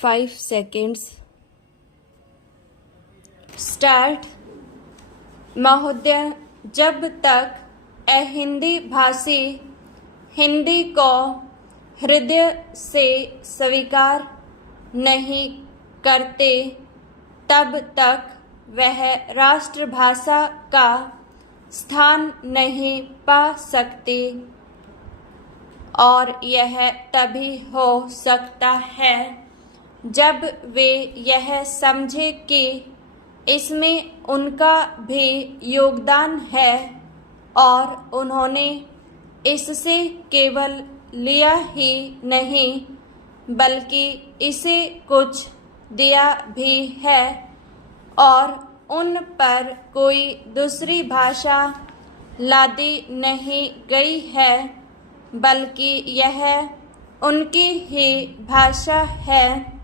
5 seconds. Start. महोदय, जब तक हिंदी भाषी हिंदी को हृदय से स्वीकार नहीं करते तब तक वह राष्ट्रभाषा का स्थान नहीं पा सकती, और यह तभी हो सकता है जब वे यह समझे कि इसमें उनका भी योगदान है और उन्होंने इससे केवल लिया ही नहीं बल्कि इसे कुछ दिया भी है, और उन पर कोई दूसरी भाषा लादी नहीं गई है बल्कि यह उनकी ही भाषा है।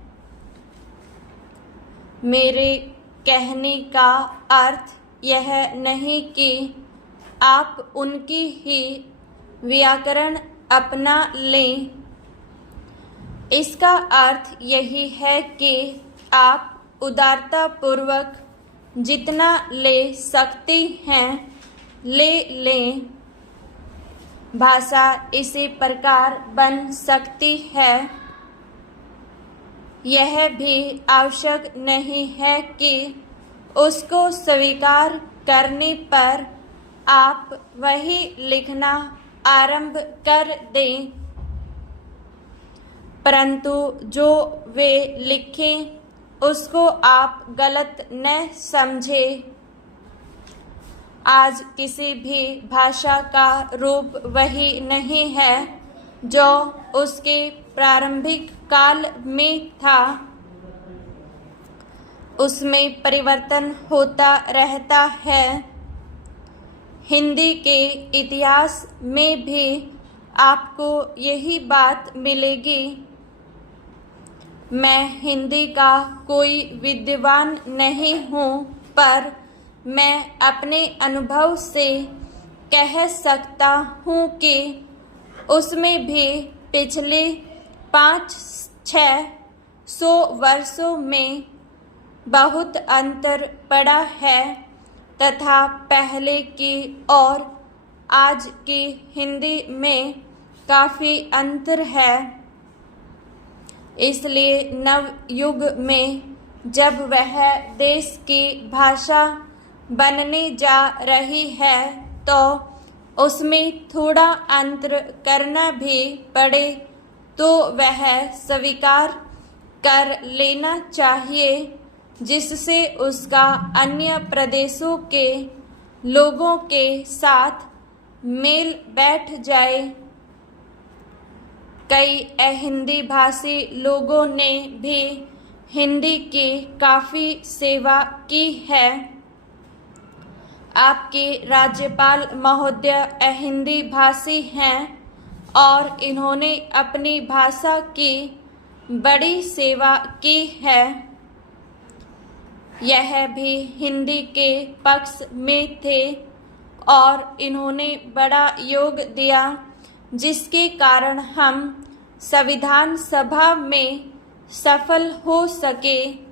मेरे कहने का अर्थ यह नहीं कि आप उनकी ही व्याकरण अपना लें। इसका अर्थ यही है कि आप उदारतापूर्वक जितना ले सकते हैं ले लें। भाषा इसी प्रकार बन सकती है। यह भी आवश्यक नहीं है कि उसको स्वीकार करने पर आप वही लिखना आरंभ कर दें, परंतु जो वे लिखें उसको आप गलत न समझें। आज किसी भी भाषा का रूप वही नहीं है जो उसके प्रारंभिक काल में था। उसमें परिवर्तन होता रहता है। हिंदी के इतिहास में भी आपको यही बात मिलेगी। मैं हिंदी का कोई विद्वान नहीं हूँ, पर मैं अपने अनुभव से कह सकता हूँ कि उसमें भी पिछले 500-600 वर्षों में बहुत अंतर पड़ा है तथा पहले की और आज की हिंदी में काफ़ी अंतर है। इसलिए नव युग में जब वह देश की भाषा बनने जा रही है तो उसमें थोड़ा अंतर करना भी पड़े तो वह स्वीकार कर लेना चाहिए, जिससे उसका अन्य प्रदेशों के लोगों के साथ मेल बैठ जाए। कई हिंदी भाषी लोगों ने भी हिंदी की काफ़ी सेवा की है। आपके राज्यपाल महोदय हिंदी भाषी हैं और इन्होंने अपनी भाषा की बड़ी सेवा की है। यह भी हिंदी के पक्ष में थे और इन्होंने बड़ा योग दिया, जिसके कारण हम संविधान सभा में सफल हो सके।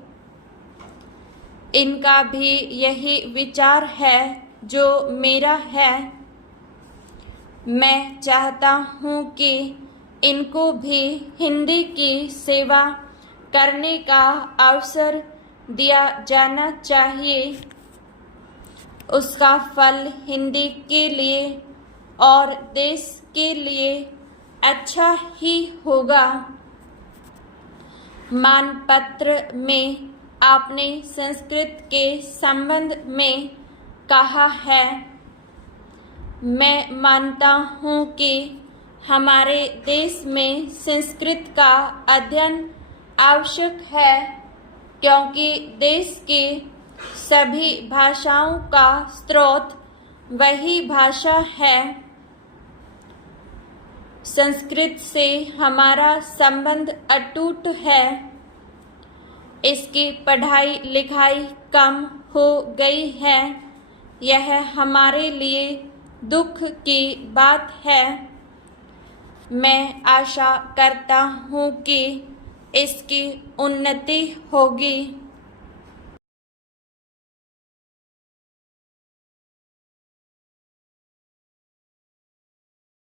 इनका भी यही विचार है जो मेरा है। मैं चाहता हूँ कि इनको भी हिंदी की सेवा करने का अवसर दिया जाना चाहिए। उसका फल हिंदी के लिए और देश के लिए अच्छा ही होगा। मानपत्र में आपने संस्कृत के संबंध में कहा है। मैं मानता हूँ कि हमारे देश में संस्कृत का अध्ययन आवश्यक है, क्योंकि देश की सभी भाषाओं का स्रोत वही भाषा है। संस्कृत से हमारा संबंध अटूट है। इसकी पढ़ाई लिखाई कम हो गई है। यह हमारे लिए दुख की बात है। मैं आशा करता हूँ कि इसकी उन्नति होगी।